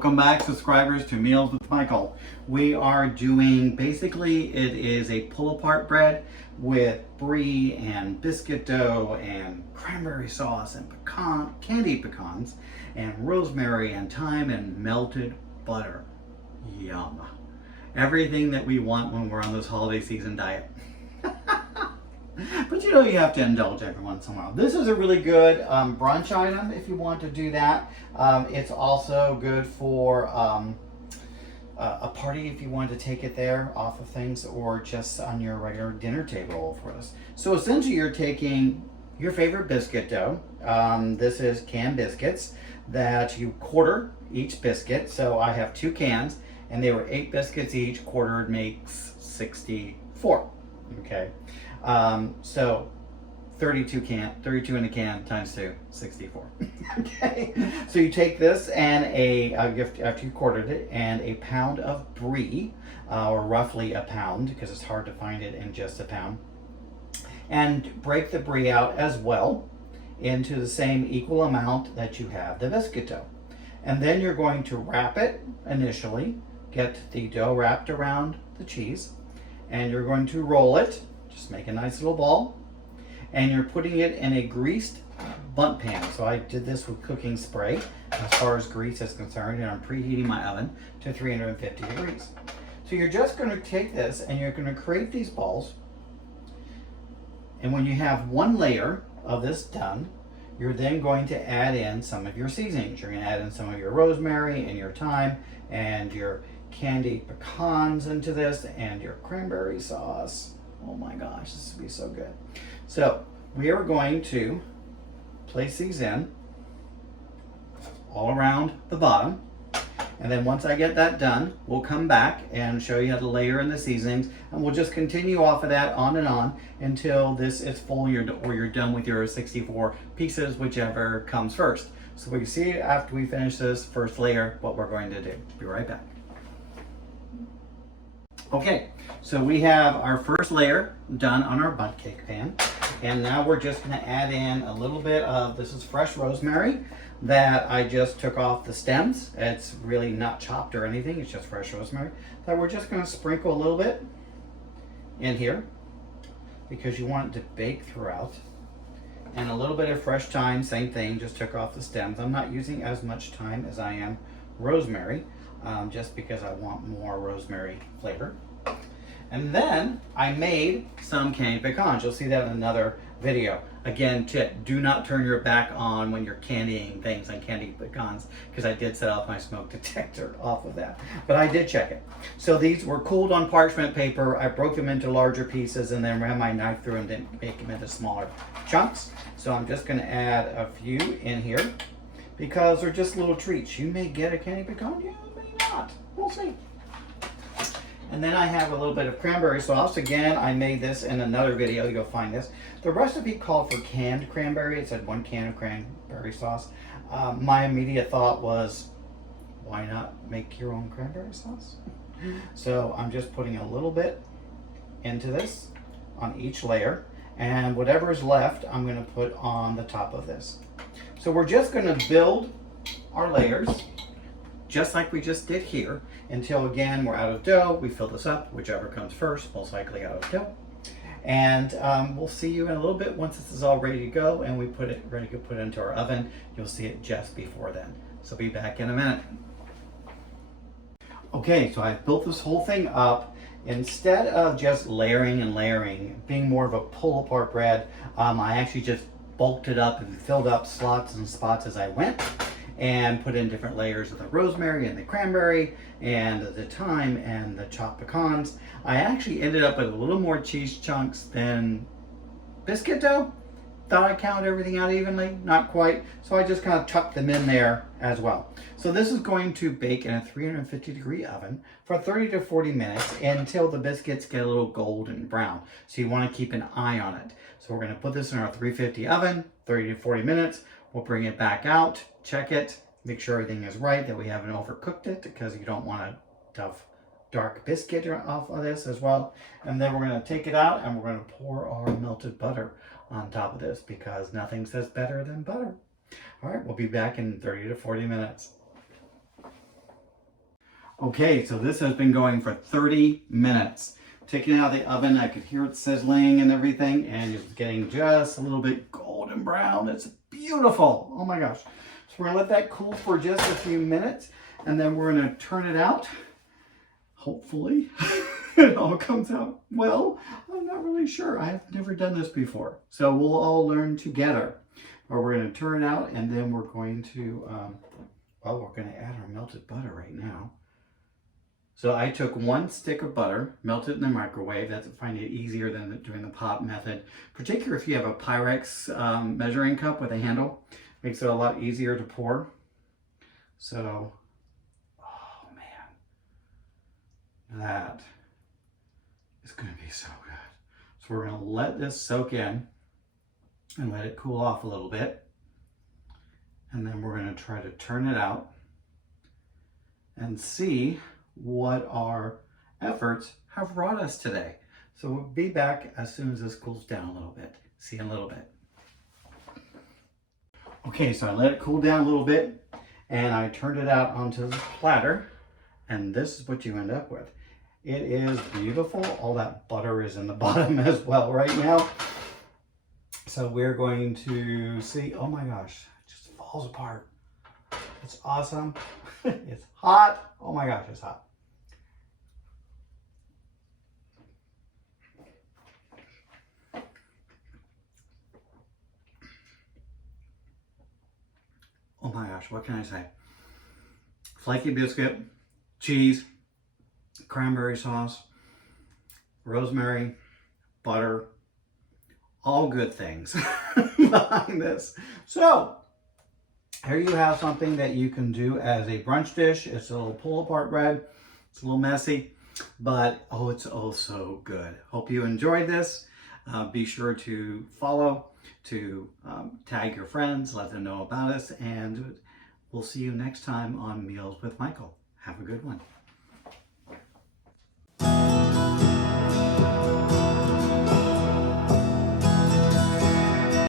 Welcome back, subscribers, to Meals with Michael. We are doing, basically, it is a pull-apart bread with brie and biscuit dough and cranberry sauce and candied pecans and rosemary and thyme and melted butter. Yum. Everything that we want when we're on this holiday season diet. But you know, you have to indulge every once in a while. This is a really good brunch item if you want to do that. It's also good for a party if you want to take it there off of things, or just on your regular dinner table for this. So essentially you're taking your favorite biscuit dough. This is canned biscuits that you quarter each biscuit. So I have 2 cans and they were 8 biscuits each. Quartered makes 64. Okay. So 32 in a can times 2, 64. Okay. So you take this and after you quartered it, and a pound of brie, or roughly a pound, because it's hard to find it in just a pound, and break the brie out as well into the same equal amount that you have the biscuit dough. And then you're going to wrap it initially, get the dough wrapped around the cheese, and you're going to roll it. Just make a nice little ball, and you're putting it in a greased bundt pan. So I did this with cooking spray as far as grease is concerned, and I'm preheating my oven to 350 degrees. So you're just going to take this and you're going to create these balls, and when you have one layer of this done, you're then going to add in some of your seasonings. You're going to add in some of your rosemary and your thyme and your candied pecans into this, and your cranberry sauce. Oh my gosh, this would be so good. So we are going to place these in all around the bottom. And then once I get that done, we'll come back and show you how to layer in the seasonings. And we'll just continue off of that on and on until this is full, or you're done with your 64 pieces, whichever comes first. So we can see after we finish this first layer what we're going to do. Be right back. Okay, so we have our first layer done on our bundt cake pan, and now we're just going to add in a little bit of, this is fresh rosemary that I just took off the stems. It's really not chopped or anything, it's just fresh rosemary that we're just going to sprinkle a little bit in here because you want it to bake throughout. And a little bit of fresh thyme, same thing, just took off the stems. I'm not using as much thyme as I am rosemary, just because I want more rosemary flavor. And then I made some candied pecans. You'll see that in another video. Again, tip, do not turn your back on when you're candying things on candied pecans, because I did set off my smoke detector off of that. But I did check it. So these were cooled on parchment paper. I broke them into larger pieces and then ran my knife through them to make them into smaller chunks. So I'm just going to add a few in here because they're just little treats. You may get a candied pecan, you may not. We'll see. And then I have a little bit of cranberry sauce. Again, I made this in another video. You'll find this. The recipe called for canned cranberry. It said 1 can of cranberry sauce. My immediate thought was, why not make your own cranberry sauce? So I'm just putting a little bit into this on each layer. And whatever is left, I'm going to put on the top of this. So we're just going to build our layers, just like we just did here, until again we're out of dough. We fill this up, whichever comes first, most likely out of dough. And we'll see you in a little bit once this is all ready to go and we put it ready to put it into our oven. You'll see it just before then. So be back in a minute. Okay, so I've built this whole thing up. Instead of just layering and layering, being more of a pull apart bread, I actually just bulked it up and filled up slots and spots as I went, and put in different layers of the rosemary and the cranberry and the thyme and the chopped pecans. I actually ended up with a little more cheese chunks than biscuit dough. Thought I counted everything out evenly, not quite. So I just kind of tucked them in there as well. So this is going to bake in a 350 degree oven for 30 to 40 minutes until the biscuits get a little golden brown. So you want to keep an eye on it. So we're going to put this in our 350 oven, 30 to 40 minutes. We'll bring it back out, check it, make sure everything is right, that we haven't overcooked it, because you don't want a tough dark biscuit off of this as well. And then we're going to take it out and we're going to pour our melted butter on top of this, because nothing says better than butter. All right, we'll be back in 30 to 40 minutes. Okay, so this has been going for 30 minutes. Taking it out of the oven, I could hear it sizzling and everything, and it's getting just a little bit golden brown. It's beautiful. Oh my gosh. So we're gonna let that cool for just a few minutes, and then we're gonna turn it out. Hopefully it all comes out well. I'm not really sure. I've never done this before. So we'll all learn together. But we're gonna turn it out, and then we're going to, we're gonna add our melted butter right now. So I took 1 stick of butter, melted in the microwave. That's, I find it easier than doing the pop method. Particularly if you have a Pyrex measuring cup with a handle. Makes it a lot easier to pour. So, oh man. That is gonna be so good. So we're gonna let this soak in and let it cool off a little bit. And then we're gonna try to turn it out and see what our efforts have brought us today. So we'll be back as soon as this cools down a little bit. See you in a little bit. Okay, so I let it cool down a little bit and I turned it out onto the platter, and this is what you end up with. It is beautiful. All that butter is in the bottom as well right now. So we're going to see, oh my gosh, it just falls apart. It's awesome. It's hot. Oh my gosh, it's hot. Oh my gosh, what can I say? Flaky biscuit, cheese, cranberry sauce, rosemary, butter, all good things behind this. So, here you have something that you can do as a brunch dish. It's a little pull-apart bread. It's a little messy, but oh, it's oh so good. Hope you enjoyed this. Be sure to follow, to tag your friends, let them know about us, and we'll see you next time on Meals with Michael. Have a good one.